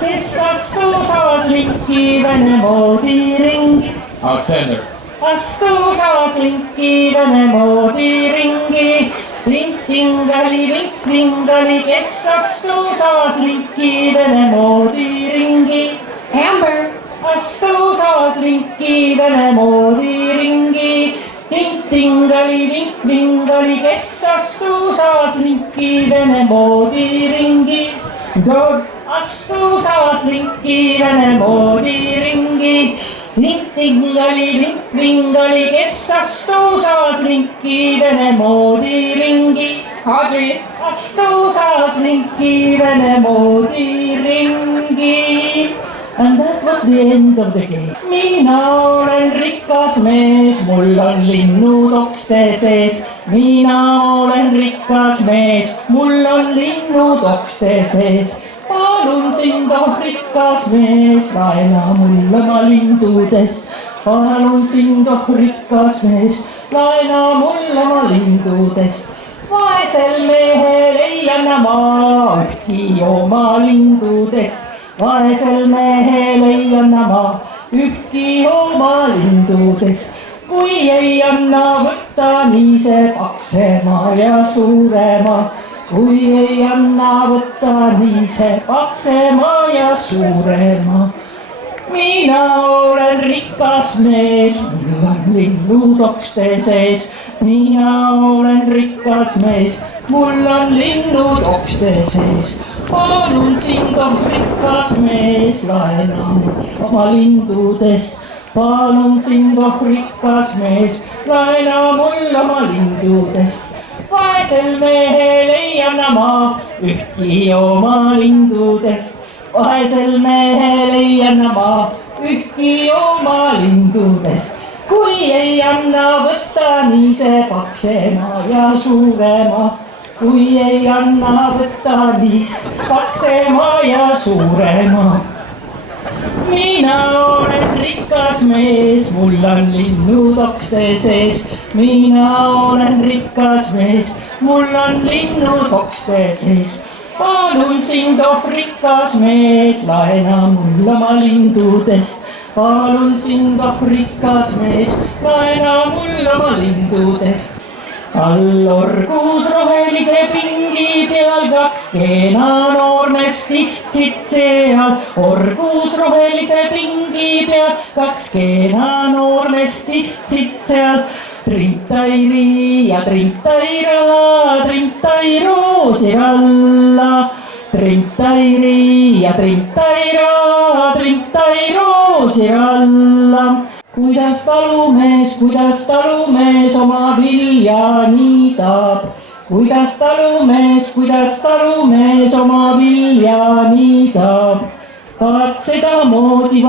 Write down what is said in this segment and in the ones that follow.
kes astusas linki Vene moodi ringi. Alexander. Astusas linki Vene moodi ringi. Vingali, kes astusas linki Vene moodi ringi. Amber. Astusas linki Vene moodi ringi. Vingali, kes astusas linki Vene moodi ringi. Doug. Astusas linki Vene moodi ringi. Vingali, kes astusas linki Vene moodi ringi. Audrey. Astusas linki Vene moodi ringi. And that was the end of the game. Mina olen rikas mees, mul on linnud okste sees. Mina olen rikas mees, mul on linnud okste sees. Palun sind, oh rikas mees, laena mulle oma lindudest. Palun sind, oh rikas mees, laena mulle oma lindudest. Vaesel mehel ei anna ma ühtki oma lindudest. Vaesel mehel ei anna ma ühtki oma lindudest. Kui ei anna võtta nii see paksema ja suurema. Kui ei anna võtta nii see paksema ja suurema. Mina olen rikas mees, mul on linnud okste sees. Mina olen rikas mees, mul on linnud okste sees. Palun sind, oh rikas mees, laena oma lindudest. Palun sind, oh rikas mees, laena mulle oma lindudest. Vaesel mehel ei anna ma ühtki oma lindudest. Vaesel mehel ei anna ma ühtki oma lindudest. Kui ei anna võtta nii see paksema ja suurema. Kui ei anna võtta nii paksema ja suurema. Mina olen rikas mees, mul on linnud okste sees. Mina olen rikas mees, mul on linnud okste sees. Palun sind, oh rikas mees, laena mulle oma lindudest. Palun sind, oh rikas mees, laena mulle oma lindudest. All orgus rohelise pingi peal kaks keena noormest istsid seal. Orgus rohelise pingi peal kaks keena noormest istsid seal. Trimtairi ja trimtaira, trimtairoosi alla. Trimtairi ja trimtaira, trimtairoosi alla. Kuidas talumees oma vilja niidab. Kuidas talumees oma vilja niidab. Vaat sedamoodi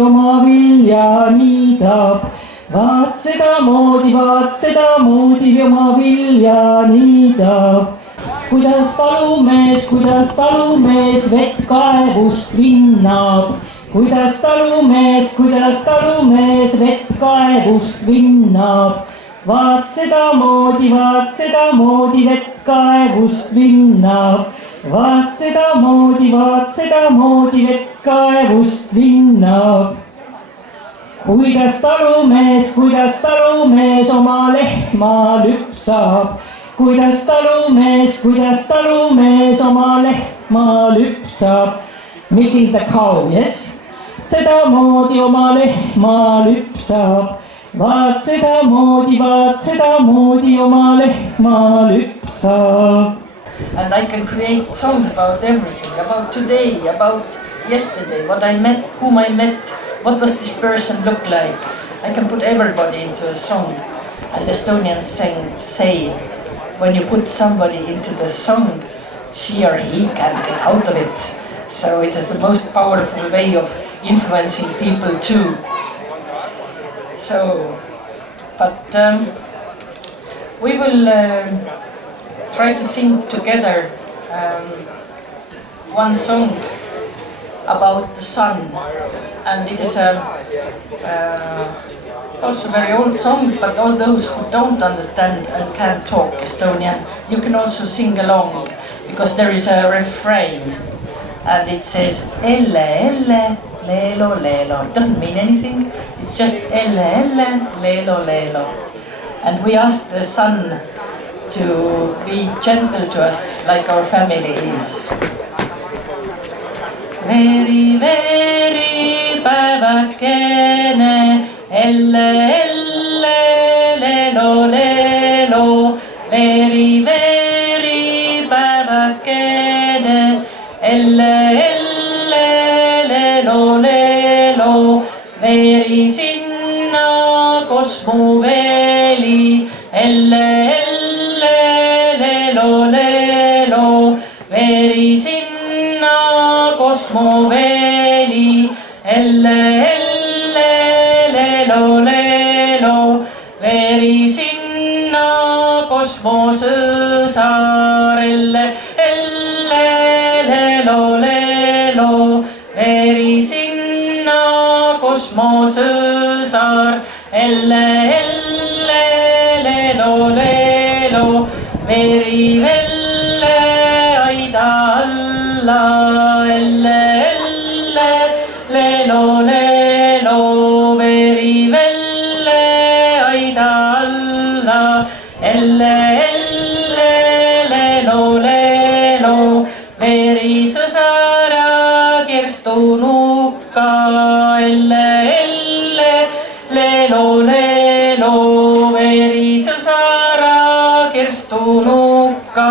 oma vilja niidab. Vaat sedamoodi oma vilja niidab. Kuidas talumees vett kaevust vinnab. Kuidas talumees vett kaevust vinnab. Vaat sedamoodi vett kaevust vinnab. Vaat sedamoodi vett kaevust vinnab. Kuidas talumees oma lehma lüpsab. Kuidas talumees oma lehma lüpsab. Milking the cow, yes? Sedamoodi oma lehma lüpsab. Vaat sedamoodi oma lehma lüpsab. And I can create songs about everything, about today, about yesterday, what I met, whom I met, what does this person look like. I can put everybody into a song. And Estonians say, when you put somebody into the song, she or he can get out of it. So it is the most powerful way of influencing people too. So, but we will try to sing together one song about the sun, and it is also a very old song, but all those who don't understand and can't talk Estonian, you can also sing along, because there is a refrain. and it says Elle, Elle, Lelo, Lelo. It doesn't mean anything. It's just Elle, Elle, Lelo, Lelo. And we ask the sun to be gentle to us like our family is. Very, very päevakene, Elle, Elle, Lelo, Lelo. Very, very päevakene, Elle, Elle, Lelo, Lelo. Veri sinna kosmoveeli, Elle, Elle, Lelo, Lelo. Veri sinna kosmoveeli, Elle, Elle, Lelo, Lelo. Veri sinna kosmosõsaarelle, Elle, Lelo, Lelo. Veri sinna kosmosõsaar, Elle, Elle, Lelo, Lelo. Veri velle aida alla, Elle, Elle, Lelo, Lelo. Veri velle aida alla, Elle, Elle, Lelo, Lelo. Veri sõsara kirstunukka, Elle, Elle, Lelo, Lelo. Veri sõsara kirstunukka,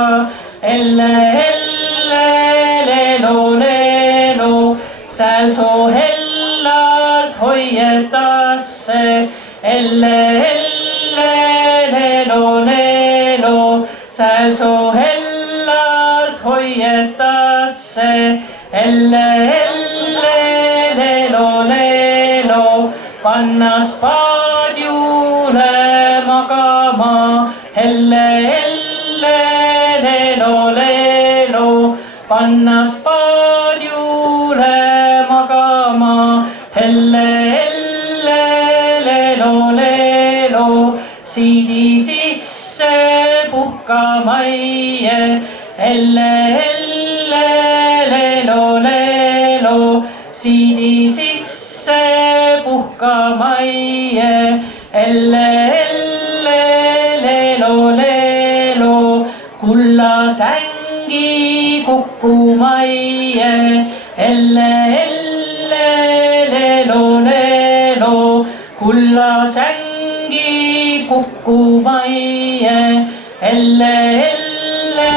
Elle, Elle, Lelo, Lelo. Sääl soo hellalt hoietasse, Elle, Elle, Lelo, Lelo. Sääl soo hellalt hoietasse, Elle, Elle, Lelo, Lelo. Pannas paadjule magama, Elle, Elle, Lelo, Lelo. Pannas paadjule magama, Elle, Elle, Lelo, Lelo. Siidi sisse puhkamajje, Elle, Elle, Lelo, Lelo. Siidi sisse puhkamajje, Elle, Elle, Lelo, Lelo. Kulla sängi kukkumajje, Elle, Elle, Lelo, Lelo. Kulla sängi kukkumajje, Elle, Elle,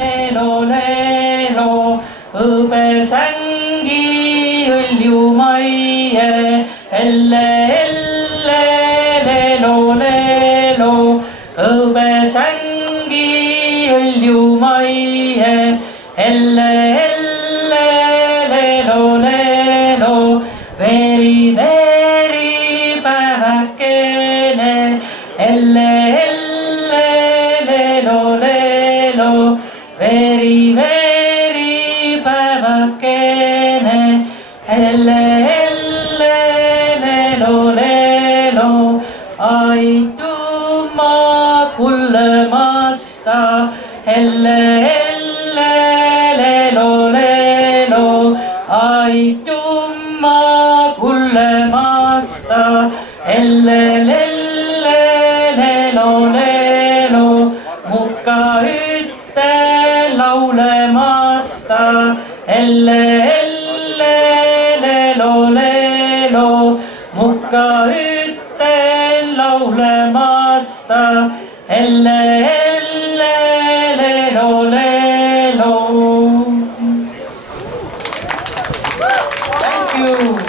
Lelo, Lelo. Hõbesängi õljumajje, Elle, Elle, Lelo, Lelo. Hõbesängi õljumajje, Elle, Elle, Lelo, Lelo. Veri, veri päevakene, Elle, Elle, Lelo, Lelo. Veri, veri päevakene, Elle, Elle, Lelo, Lelo. Aituma kullemasta, Elle, Elle, Lelo, Lelo. Aituma kullemasta, Elle, Elle, Lelo, Lelo. Mukka ütte laulemasta, Elle, Elle, Lelo, Lelo. Mukka ütte laulemasta, Elle, Elle, Lelo, Lelo. Thank you.